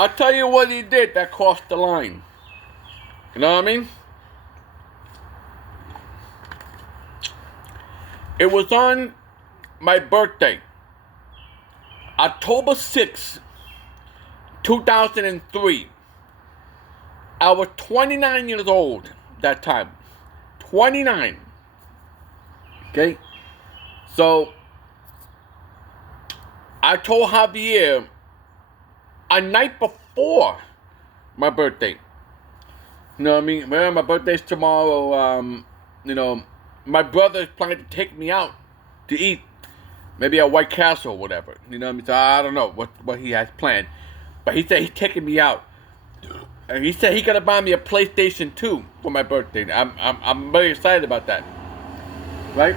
I'll tell you what he did that crossed the line. You know what I mean? It was on my birthday, October 6th, 2003. I was 29 years old that time. 29. Okay? So, I told Javier a night before my birthday. You know what I mean? Well, my birthday's tomorrow. My brother is planning to take me out to eat. Maybe at White Castle or whatever. You know what I mean? So I don't know what he has planned. But he said he's taking me out. And he said he gonna buy me a PlayStation 2 for my birthday. I'm very excited about that. Right?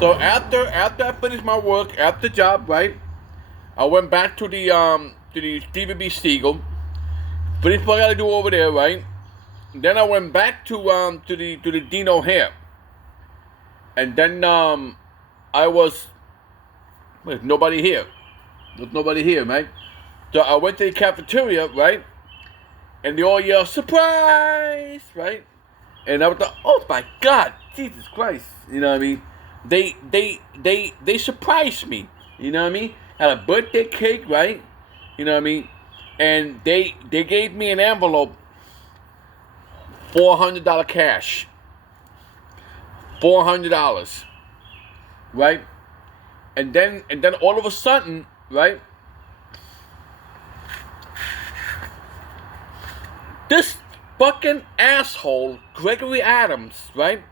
So after I finished my work, after the job, right? I went back to the Stevie B. Seagull. Finished what I gotta do over there, right? Then I went back to the Dean O'Hare. And then I was there's nobody here. There's nobody here, right? So I went to the cafeteria, right? And they all yelled, "Surprise!" Right? And I was like, "Oh my God, Jesus Christ!" You know what I mean? They surprised me. You know what I mean? Had a birthday cake, right? You know what I mean? And they gave me an envelope, $400 cash. $400, right? And then all of a sudden, right? This fucking asshole, Gregory Adams, right?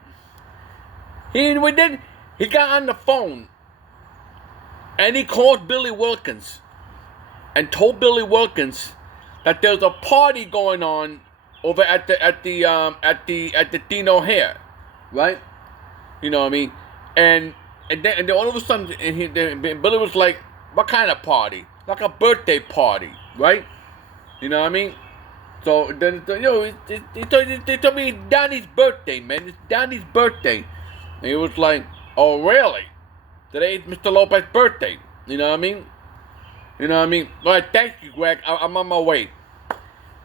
He got on the phone and he called Billy Wilkins and told Billy Wilkins that there's a party going on over at the Dean O'Hare, right? You know what I mean? And then all of a sudden, Billy was like, "What kind of party? Like a birthday party, right?" You know what I mean? So then, they told me it's Donnie's birthday, man. It's Donnie's birthday. And he was like, "Oh, really? Today's Mr. Lopez's birthday." You know what I mean? You know what I mean? All right, thank you, Greg. I'm on my way.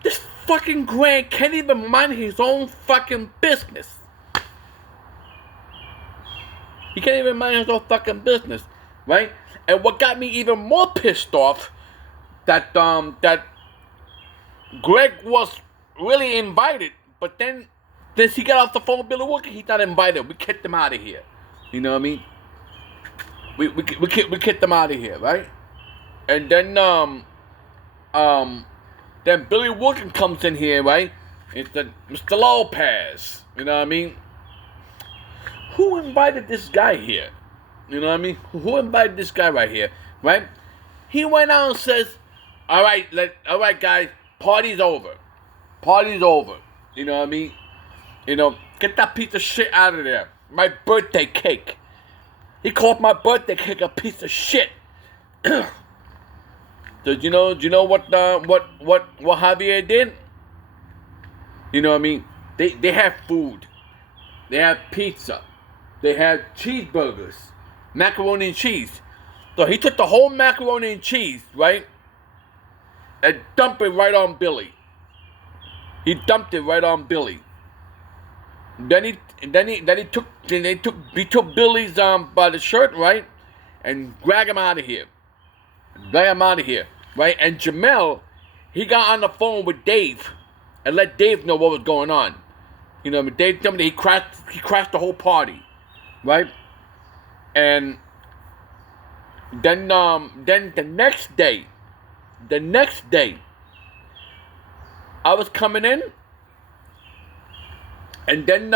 This fucking Greg can't even mind his own fucking business. He can't even mind his own fucking business, right? And what got me even more pissed off, that Greg was really invited, but then since he got off the phone with Billy Wilkins, he's not invited. We kicked him out of here. You know what I mean? We kicked him out of here, right? And then Billy Wilkins comes in here, right? It's Mr. Lopez. You know what I mean? Who invited this guy here? You know what I mean? Who invited this guy right here, right? He went out and says, all right, guys, party's over. Party's over. You know what I mean? You know, get that piece of shit out of there. My birthday cake. He called my birthday cake a piece of shit. Do you know what Javier did? You know what I mean? They have food. They have pizza. They had cheeseburgers, macaroni and cheese. So he took the whole macaroni and cheese, right, and dumped it right on Billy. He dumped it right on Billy. Then he took Billy's by the shirt, right, and drag him out of here. Right? And Jamel, he got on the phone with Dave and let Dave know what was going on. You know, Dave told me that he crashed the whole party. Right? And then the next day, I was coming in, and then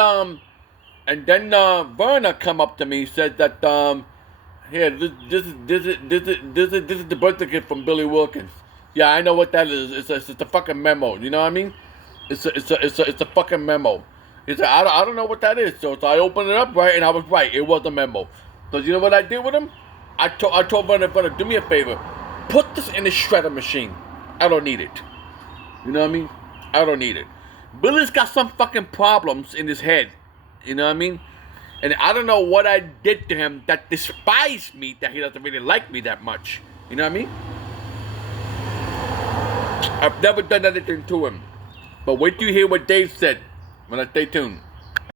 Verna come up to me and said that here, this is the birthday gift from Billy Wilkins. Yeah, I know what that is. It's a fucking memo. You know what I mean? It's a fucking memo. He said, I don't know what that is. So I opened it up, right, and I was right. It was a memo. So you know what I did with him? I told Verna, do me a favor. Put this in the shredder machine. I don't need it. You know what I mean? I don't need it. Billy's got some fucking problems in his head. You know what I mean? And I don't know what I did to him that despised me, that he doesn't really like me that much. You know what I mean? I've never done anything to him. But wait till you hear what Dave said when I stay tuned.